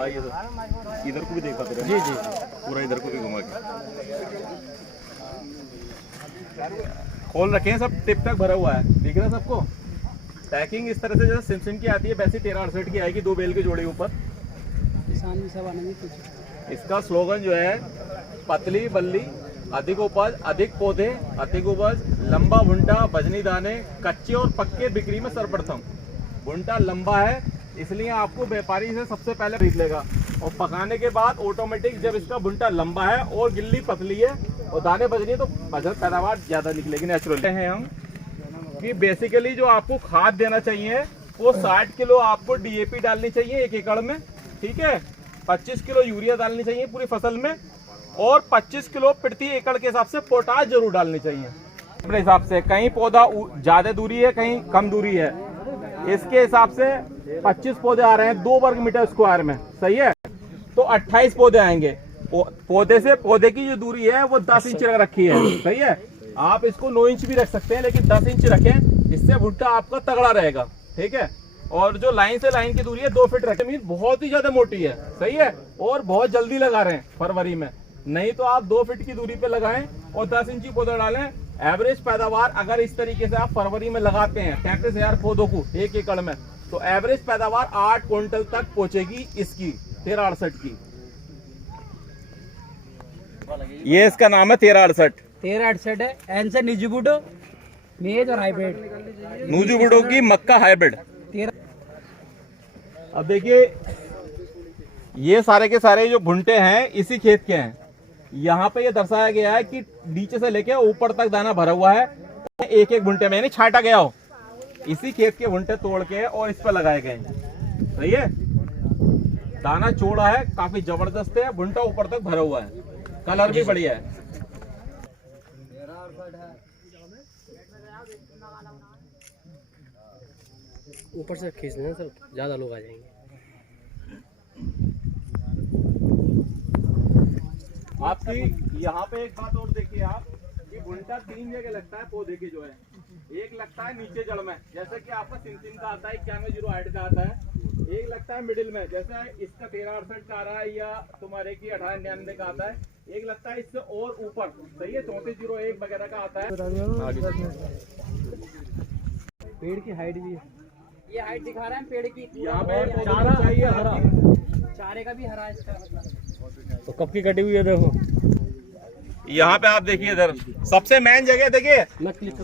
आइए सर, इधर को भी देख पाते जी जी पूरा इधर को भी घुमा के खोल रखे हैं, सब टिप तक भरा हुआ है, दिख रहा है सबको। पैकिंग इस तरह से जैसे सिमसिम की आती है वैसे 1368 की आएगी, 2 बेल के जोड़े ऊपर। किसान भी सब आने कुछ। इसका स्लोगन जो है पतली बल्ली, अधिक उपज, अधिक पौधे, अधिक उपज, लंबा भुंटा, बजनी दाने, कच्चे और पक्के बिक्री में सर्वप्रथम। भुंटा लंबा है इसलिए आपको व्यापारी इसे सबसे पहले खरीद लेगा, और पकाने के बाद ऑटोमेटिक जब इसका भुंटा लंबा है और गिल्ली पतली है और दाने बजनी है तो पैदावार ज्यादा निकलेगी। नेचुरल हैं हम कि बेसिकली जो आपको खाद देना चाहिए वो 60 किलो आपको डीएपी डालनी चाहिए 1 एकड़ में, ठीक है। 25 किलो यूरिया डालनी चाहिए पूरी फसल में, और 25 किलो प्रति एकड़ के हिसाब से पोटाश जरूर डालनी चाहिए अपने हिसाब से। कहीं पौधा ज्यादा दूरी है, कहीं कम दूरी है, इसके हिसाब से 25 पौधे आ रहे हैं 2 वर्ग मीटर स्क्वायर में, सही है। तो 28 पौधे आएंगे। पौधे से पौधे की जो दूरी है वो 10 इंच रखी है, सही है। आप इसको 9 इंच भी रख सकते हैं लेकिन 10 इंच रखें, इससे भुट्टा आपका तगड़ा रहेगा, ठीक है। और जो लाइन से लाइन की दूरी है 2 फीट रखें। जमीन बहुत ही ज्यादा मोटी है, सही है, और बहुत जल्दी लगा रहे हैं फरवरी में, नहीं तो आप 2 फीट की दूरी पे लगाएं और 10 इंची पौधा डालें। एवरेज पैदावार अगर इस तरीके से आप फरवरी में लगाते हैं 33,000 पौधों को 1 एकड़ में, तो एवरेज पैदावार 8 क्विंटल तक पहुंचेगी इसकी 1368 की। ये इसका नाम है 1368 है। एन से निजुबुडो मेज और हाइब्रिड, नूजुबुडो की मक्का हाइब्रिड। अब देखिए ये सारे के सारे जो भुंटे हैं इसी खेत के हैं। यहाँ पे ये दर्शाया गया है कि नीचे से लेके ऊपर तक दाना भरा हुआ है, एक एक भुंटे में यानी छाटा गया हो, इसी खेत के भुंटे तोड़ के और इस पर लगाए गए हैं, सही है। दाना चौड़ा है, काफी जबरदस्त है, भुंटा ऊपर तक भरा हुआ है, कलर भी बढ़िया है। ऊपर से खींचना सर, ज्यादा लोग आ जाएंगे। आपकी यहाँ पे एक बात और देखिए आप कि भुंटा 3 जगह लगता है पौधे के जो है। एक लगता है नीचे जड़ में, जैसे कि आपका सिमसिम का आता है 9108 का आता है। एक लगता है मिडिल में, जैसे इसका 1368 का आ रहा है, या तुम्हारे की 1899 का आता है। एक लगता है इससे और ऊपर, सही है, 3401 वगैरह का आता है। पेड़ की हाइट भी है, ये हाइट दिखा रहे हैं पेड़ की। यहाँ पे चारा चाहिए हरा, चारे का भी हरा है इसका। तो कब की कटी हुई है देखो। यहाँ पे आप देखिए, इधर सबसे मेन जगह देखिए,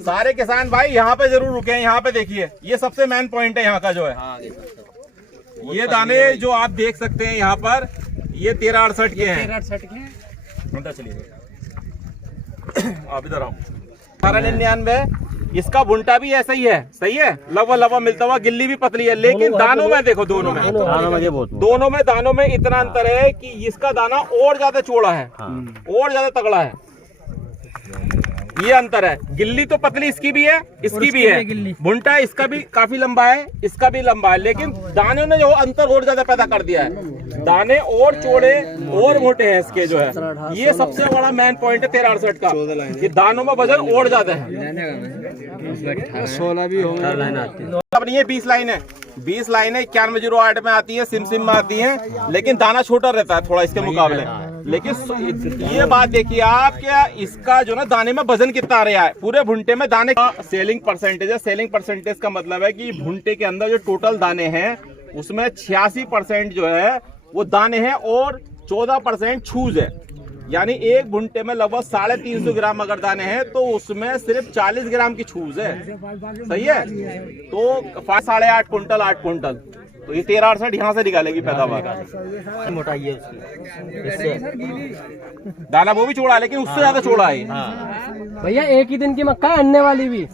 सारे किसान भाई यहाँ पे जरूर रुके हैं। यहाँ पे देखिए, ये सबसे मेन पॉइंट है यहाँ का जो है। ये दाने जो आप देख सकते हैं यहाँ पर, ये 1368 के हैं। 1368 के। चलिए आप इधर आओ। 1899 इसका भुंटा भी ऐसा ही है, सही है, लवा लवा मिलता हुआ, गिल्ली भी पतली है, लेकिन दानों में देखो, दोनों में दानों में इतना अंतर है कि इसका दाना और ज्यादा चौड़ा है, और ज्यादा तगड़ा है, ये अंतर है। गिल्ली तो पतली इसकी भी है, इसकी भी है, भुंटा इसका भी काफी लंबा है, इसका भी लंबा है, लेकिन दानों ने जो अंतर और ज्यादा पैदा कर दिया है। दाने और चौड़े और मोटे हैं इसके जो है, ये सबसे बड़ा मेन पॉइंट है 1368 का, कि दानों में वजन और ज्यादा है। 16 भी होंगे। अब नहीं है 20 लाइन है, 20 लाइनें 9108 में आती है, सिमसिम में आती है, लेकिन दाना छोटा रहता है थोड़ा इसके मुकाबले। लेकिन ये बात देखिए आप, क्या इसका जो ना दाने में वजन कितना आ रहा है पूरे भुंटे में। दाने का सेलिंग परसेंटेज है। सेलिंग परसेंटेज का मतलब है कि भुंटे के अंदर जो टोटल दाने हैं उसमें 86% जो है वो दाने हैं और 14% छूज है। यानी एक भुंटे में लगभग 350 ग्राम अगर दाने हैं तो उसमें सिर्फ 40 ग्राम की छूज है, सही है। तो 8.5 क्विंटल 8 क्विंटल, तो ये 1368 यहाँ से निकालेगी पैदावार। मोटाई है उसकी, दाना वो भी चौड़ा है लेकिन उससे ज्यादा चौड़ा है। भैया एक ही दिन की मक्का है, अन्य वाली भी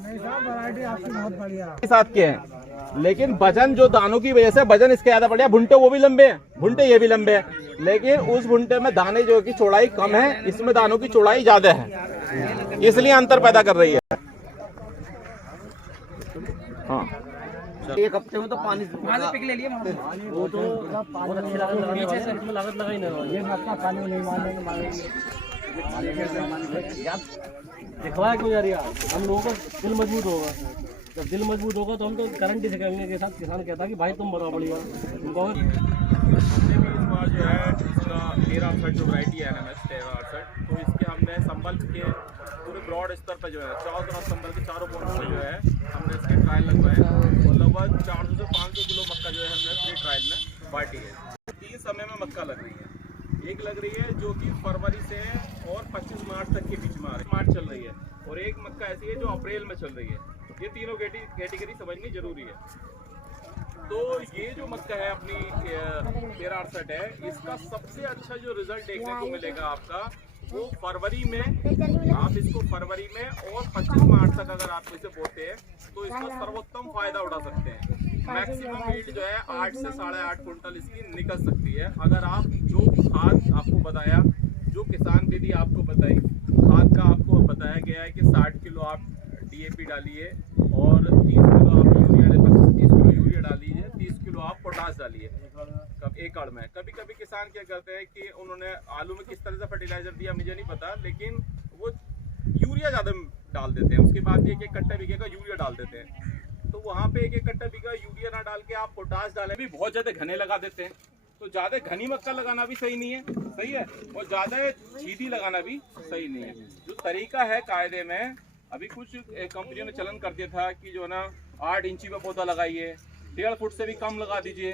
साथ के हैं, लेकिन वजन जो दानों की वजह से वजन इसके ज्यादा बढ़िया। भुंटे वो भी लंबे हैं, भुंटे ये भी लंबे हैं, लेकिन उस भुंटे में दाने जो की चौड़ाई कम है, इसमें दानों की चौड़ाई ज्यादा है, इसलिए अंतर पैदा कर रही है। हाँ, एक हफ्ते में तो पानी पिक ले लिया वो तो बहुत अच्छी लागत लगाई ना, ये पानी नहीं मारने दिखवाया क्यों जा रही है, हम लोगों का दिल मजबूत होगा। जब दिल मजबूत होगा तो हम तो गारंटी से कहेंगे के साथ किसान कहता कि भाई तुम बताओ बढ़िया उनको। हमने भी इस बार जो है इसका 1368 जो वैरायटी है NMS 1368, तो इसके हमने संबल के पूरे ब्रॉड स्तर पर जो है 14 संबल के चारों कोनों में जो है हमने इसके ट्रायल लगवाए और लगभग 400 से 500 किलो मक्का जो है हमने फ्री ट्रायल में बांटी है। 3 समय में मक्का लग रही है। एक लग रही है जो कि फरवरी से और 25 मार्च तक के बीच में आ रही है, मार्च चल रही है, और एक मक्का ऐसी है जो अप्रैल में चल रही है। ये तीनों कैटेगरी समझनी जरूरी है। तो ये जो मक्का है अपनी 1368 है, इसका सबसे अच्छा जो रिजल्ट देखने को मिलेगा आपका वो फरवरी में। आप इसको फरवरी में और 25 मार्च तक अगर आप इसे बोते हैं तो इसका सर्वोत्तम फायदा उठा सकते हैं। मैक्सिमम हीट जो है 8 से 8.5 कुंटल इसकी निकल सकती है अगर आप जो खाद आपको बताया, जो किसान विधि आपको बताई, खाद का आपको बताया गया है कि 60 किलो आप DAP डालिए और 30 किलो आप यूरिया 25 किलो यूरिया डालिए, 30 किलो आप पोटास डालिए कब एकड़ में। कभी कभी किसान क्या करते हैं कि उन्होंने आलू में किस तरह से फर्टिलाइजर दिया मुझे नहीं पता, लेकिन वो यूरिया ज़्यादा डाल देते हैं, उसके बाद 1-1 कट्टा बीघे का यूरिया डाल देते हैं। तो वहाँ पे 1-1 कट्टा बीघा यूरिया ना डाल के आप पोटास डालें, भी बहुत ज़्यादा घने लगा देते हैं। तो ज़्यादा घनी मक्का लगाना भी सही नहीं है, सही है, और ज़्यादा छीदी लगाना भी सही नहीं है। जो तरीका है कायदे में, अभी कुछ कंपनियों ने चलन कर दिया था कि जो है ना 8 इंची पे पौधा लगाइए, 1.5 फुट से भी कम लगा दीजिए।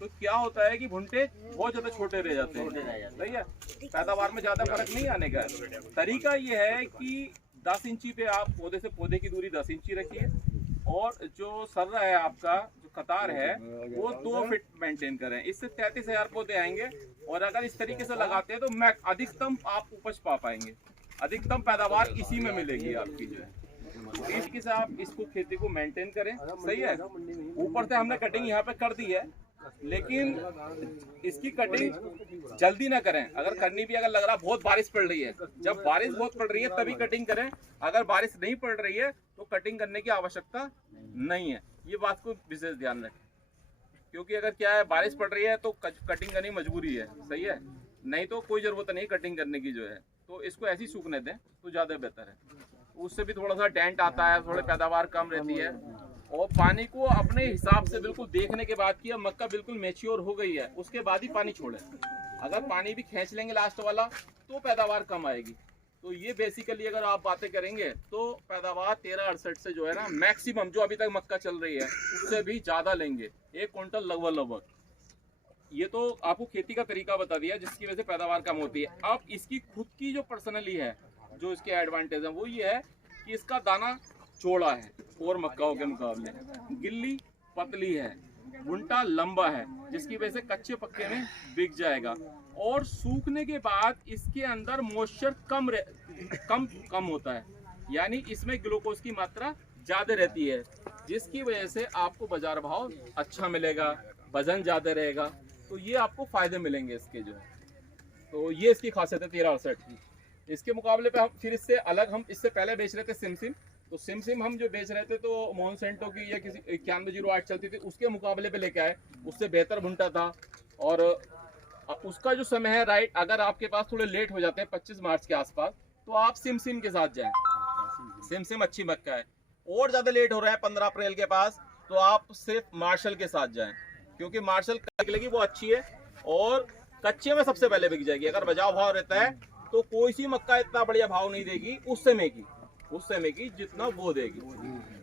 तो क्या होता है कि भुंटे बहुत ज़्यादा छोटे रह जाते हैं, सही है, पैदावार में ज़्यादा फर्क नहीं आने का है। तरीका ये है कि 10 इंची पे आप पौधे से पौधे की दूरी 10 इंची रखिए, और जो सर्रा है आपका, जो कतार है, वो 2 फीट मेंटेन करें। इससे 33,000 पौधे आएंगे, और अगर इस तरीके से लगाते हैं तो अधिकतम आप उपज पा पाएंगे, अधिकतम पैदावार इसी में मिलेगी आपकी जो है। इस तरीके से आप इसको खेती को मेंटेन करें, सही है। ऊपर से हमने कटिंग यहाँ पे कर दी है, लेकिन इसकी कटिंग जल्दी ना करें। अगर करनी भी, अगर लग रहा बहुत बारिश पड़ रही है, जब बारिश बहुत पड़ रही है तभी कटिंग करें। अगर बारिश नहीं पड़ रही है तो कटिंग करने की आवश्यकता नहीं है। ये बात को विशेष ध्यान रखें, क्योंकि अगर क्या है बारिश पड़ रही है तो कटिंग करनी मजबूरी है, सही है, नहीं तो कोई ज़रूरत नहीं कटिंग करने की जो है। तो इसको ऐसे ही सूखने दें तो ज़्यादा बेहतर है। उससे भी थोड़ा सा डेंट आता है, थोड़ी पैदावार कम रहती है। और पानी को अपने हिसाब से बिल्कुल देखने के बाद कि अब मक्का बिल्कुल मैच्योर हो गई है, उसके बाद ही पानी छोड़ें। अगर पानी भी खींच लेंगे लास्ट वाला तो पैदावार कम आएगी। तो ये बेसिकली अगर आप बातें करेंगे तो पैदावार 1368 से जो है ना मैक्सिमम जो अभी तक मक्का चल रही है उससे भी ज़्यादा लेंगे, 1 कुंटल लगभग। ये तो आपको खेती का तरीका बता दिया जिसकी वजह से पैदावार कम होती है। अब इसकी खुद की जो पर्सनली है, जो इसके एडवांटेज है, वो ये है कि इसका दाना चौड़ा है और मक्काओं के मुकाबले, गिल्ली पतली है, भुंटा लंबा है, जिसकी वजह से कच्चे पक्के में बिक जाएगा। और सूखने के बाद इसके अंदर मॉइस्चर कम होता है, यानी इसमें ग्लूकोज की मात्रा ज़्यादा रहती है, जिसकी वजह से आपको बाजार भाव अच्छा मिलेगा, वजन ज़्यादा रहेगा। तो ये आपको फ़ायदे मिलेंगे इसके जो है। तो ये इसकी खासियत है 1368 की। इसके मुकाबले पे हम फिर इससे अलग, हम इससे पहले बेच रहे थे सिमसिम। तो सिमसिम हम जो बेच रहे थे तो मोनसेंटो की या किसी 9108 चलती थी, उसके मुकाबले पे लेके आए, उससे बेहतर भुंटा था। और उसका जो समय है राइट, अगर आपके पास थोड़े लेट हो जाते हैं 25 मार्च के आसपास, तो आप सिमसिम के साथ जाएं। सिमसिम अच्छी मक्का है। और ज़्यादा लेट हो रहा है 15 अप्रैल के पास, तो आप सिर्फ मार्शल के साथ जाएं, क्योंकि मार्शल निकलेगी वो अच्छी है और कच्चे में सबसे पहले बिक जाएगी। अगर बजाव भाव रहता है तो कोई सी मक्का इतना बढ़िया भाव नहीं देगी उस समय की जितना वो देगी।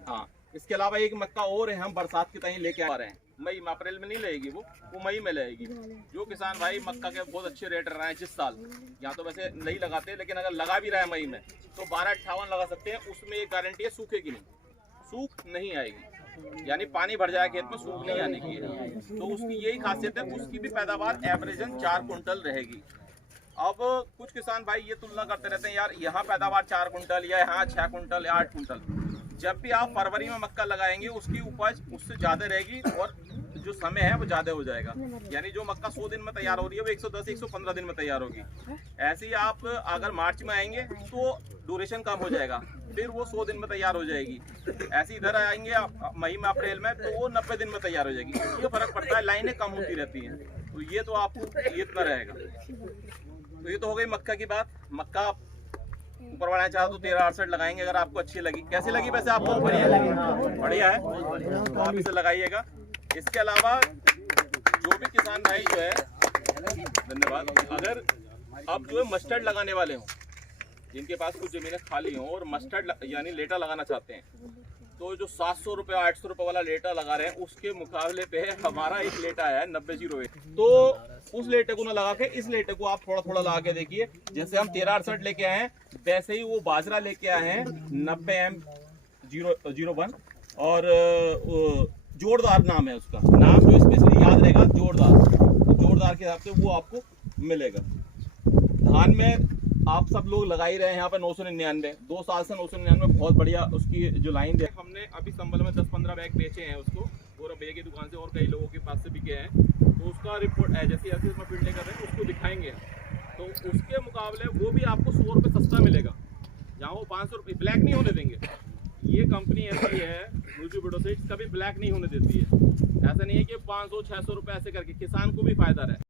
हाँ, इसके अलावा एक मक्का और है, हम बरसात के टाइम लेके आ रहे हैं, मई में, अप्रैल में नहीं लगेगी वो मई में लगेगी। जो किसान भाई मक्का के बहुत अच्छे रेट रहे हैं जिस साल, यहाँ तो वैसे नहीं लगाते, लेकिन अगर लगा भी रहा है मई में तो 1258 लगा सकते हैं। उसमें एक गारंटी है सूखेगी नहीं, सूख नहीं आएगी, यानी पानी भर जाए खेत में, सूख नहीं आने की है। तो उसकी यही खासियत है, उसकी भी पैदावार एवरेजन 4 कुंटल रहेगी। अब कुछ किसान भाई ये तुलना करते रहते हैं, यार यहाँ पैदावार 4 कुंटल या यहाँ 6 कुंटल या 8 कुंटल। जब भी आप फरवरी में मक्का लगाएंगे उसकी उपज उससे ज़्यादा रहेगी और जो समय है वो ज़्यादा हो जाएगा। यानी जो मक्का 100 दिन में तैयार हो रही है वो 110-115 दिन में तैयार होगी। ऐसे ही आप अगर मार्च में आएंगे तो ड्यूरेशन कम हो जाएगा, फिर वो 100 दिन में तैयार हो जाएगी। ऐसे इधर आएंगे मई में, अप्रैल में, तो वो 90 दिन में तैयार हो जाएगी। ये फर्क पड़ता है, लाइनें कम होती रहती हैं। तो ये तो आपको ये इतना रहेगा। तो ये तो हो गई मक्का की बात। मक्का ऊपर बढ़ाना चाहो तो 1368 लगाएंगे अगर आपको अच्छी लगी। कैसी लगी वैसे आपको? बढ़िया है, तो आप इसे लगाइएगा। इसके अलावा जो भी किसान भाई जो है, धन्यवाद, अगर आप जो है मस्टर्ड लगाने वाले हो, जिनके पास कुछ जमीनें खाली हो और मस्टर्ड यानी लेटा लगाना चाहते हैं, तो जो 700 रुपये 800 रुपये वाला लेटा लगा रहे हैं उसके मुकाबले पे हमारा एक लेटा है 9008, तो उस लेटे को ना लगा के इस लेटे को आप थोड़ा थोड़ा लगा के देखिए। जैसे हम 1368 लेके आए हैं वैसे ही वो बाजरा लेके आए हैं 90M01 और जोरदार नाम है उसका, नाम जो स्पेशली याद रहेगा जोरदार, तो जोरदार के हिसाब से वो आपको मिलेगा। धान में आप सब लोग लगा ही रहे हैं यहाँ पे 999, 2 साल से 999 बहुत बढ़िया उसकी जो लाइन है। हमने अभी संबल में 10-15 बैग बेचे हैं उसको, और भैया की दुकान से और कई लोगों के पास से बिके हैं, तो उसका रिपोर्ट जैसे जैसे इसमें फील्ड कर रहे हैं उसको दिखाएंगे, तो उसके मुकाबले वो भी आपको 100 रुपये सस्ता मिलेगा, जहाँ वो 500 रुपये ब्लैक नहीं होने देंगे। ये कंपनी ऐसी है न्यूट्रीबिडो से, कभी ब्लैक नहीं होने देती है। ऐसा नहीं है कि 500-600 रुपये ऐसे करके किसान को भी फायदा रहे।